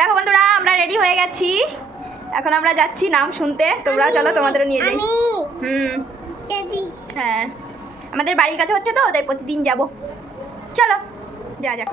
দেখো বন্ধুরা আমরা রেডি হয়ে গেছি। এখন আমরা যাচ্ছি নাম শুনতে। তোমরা চলো তোমাদেরও নিয়ে যাই। হুম। হ্যাঁ। আমাদের বাড়ির কাছে হচ্ছে তো তাই প্রতিদিন যাব। চলো যা যাক।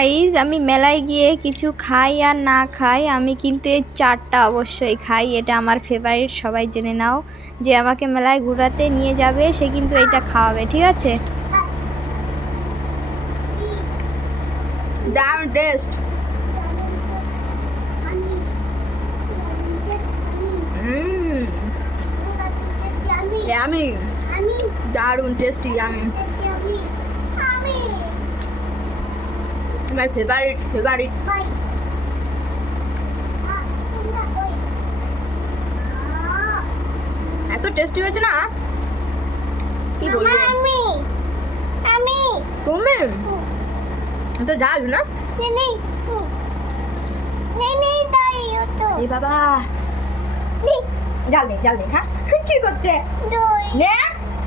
গাইজ আমি মেলায় গিয়ে কিছু খাই আর না খাই আমি কিন্তু এই চাটটা অবশ্যই খাই এটা আমার ফেভারিট সবাই জেনে নাও যে আমাকে মেলায় ঘুরাতে নিয়ে যাবে সে কিন্তু এটা খাওয়াবে ঠিক আছে দাম টেস্ট দারুণ টেস্টি আমি ফেভারিট ফেভারিট ভাই এত টেস্টি হয়েছে না? কি বলব আমি আমি। তুমি তো ঝাল না? নেই নেই নেই তাই তো এই বাবা। জাল নেই জাল নেই হ্যাঁ কি করছে? নে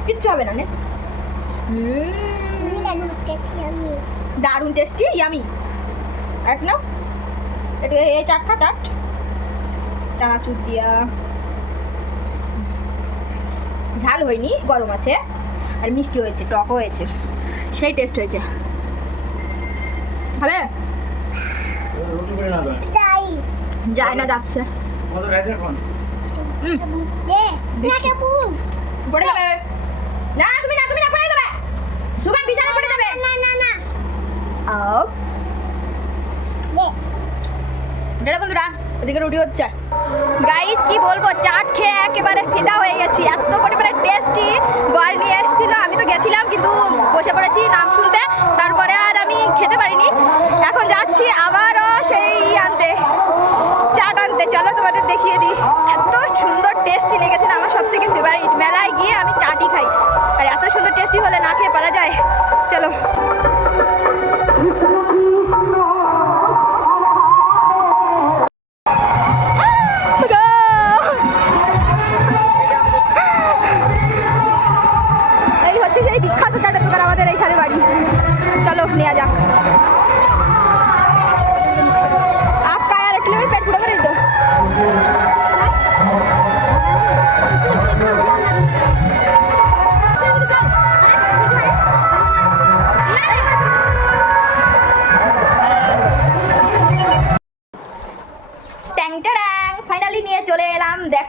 কিচ্ছু হবে না নে। হুম, আমি। দারুণ টেস্টি ইয়ামি এক নাও। একটু এই এই চাটটা চাট চানাচুর দিয়া। ঝাল হয়নি গরম আছে। আর মিষ্টি হয়েছে টক হয়েছে। সেই টেস্ট হয়েছে। হবে না যায় না যাচ্ছে। না তুমি না তুমি না পড়ে যাবে। সুগান বিছানা পড়ে যাবে। না না না আও দে এটা বন্ধুরা ওদিকে রুটি হচ্ছে। গাইস কি বলব? চাট খেয়ে একেবারে ফিদা হয়ে গেছি। এত পরিমাণে টেস্টি গড় নিয়ে এসেছিল। আমি তো গেছিলাম, কিন্তু বসে পড়েছি নাম শুনতে। তারপরে আর আমি খেতে পারিনি।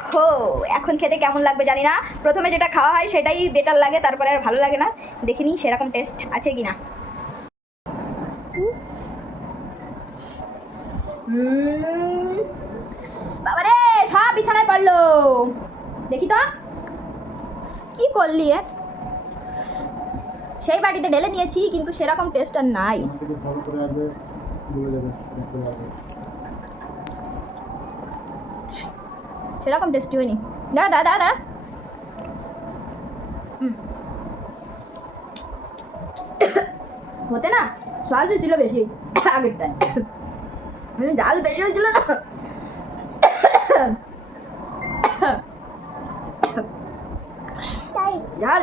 দেখো, এখন খেতে কেমন লাগবে জানি না। প্রথমে যেটা খাওয়া হয় সেটাই বেটার লাগে, তারপরে আর ভালো লাগে না। দেখিনি সেরকম টেস্ট আছে কি না বাবারে, সব বিছানায় পড়ল। দেখি তো। কি করলি, এ? সেই বাটিতে ঢেলে নিয়েছি, কিন্তু সেরকম টেস্ট আর নাই। সেরকম টেস্টি হয়নি দাঁড়া দাঁড়া দাঁড়া দাঁড়া। হতে না স্বাদ ছিল বেশি আগেরটায়। মানে জাল বেশি হয়েছিল না। ঝাল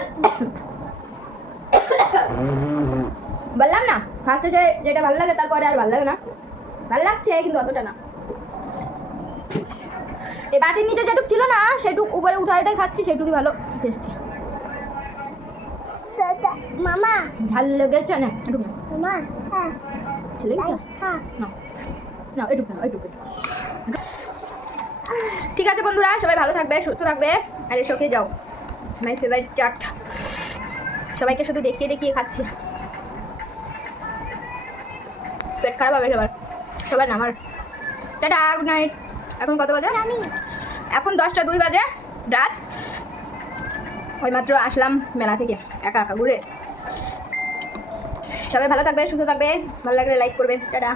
বললাম না ফার্স্টে যে যেটা ভালো লাগে তারপরে আর ভালো লাগে না। ভালো লাগছে কিন্তু অতটা না। এই বাটির নিচে যেটুক ছিল না সেটুক উপরে উঠাইটাই খাচ্ছি সেটুকুই ভালো টেস্টি মামা। ঝাল লেগেছে না? এটুকু না মামা হ্যাঁ। ছেলে হ্যাঁ। না না এটুকু না এটুকু। ঠিক আছে বন্ধুরা সবাই ভালো থাকবে সুস্থ থাকবে আর এসো খেয়ে যাও। My favourite chaat. সবাইকে শুধু দেখিয়ে দেখিয়ে খাচ্ছি। পেট খারাপ হবে সবার। সবার না আমার। টাটা গুড নাইট এখন কত বাজে? আমি এখন দশটা দুই বাজে, রাত। ওই মাত্র আসলাম মেলা থেকে, একা একা ঘুরে। সবাই ভালো থাকবে, সুস্থ থাকবে, ভালো লাগলে লাইক করবে, টাটা।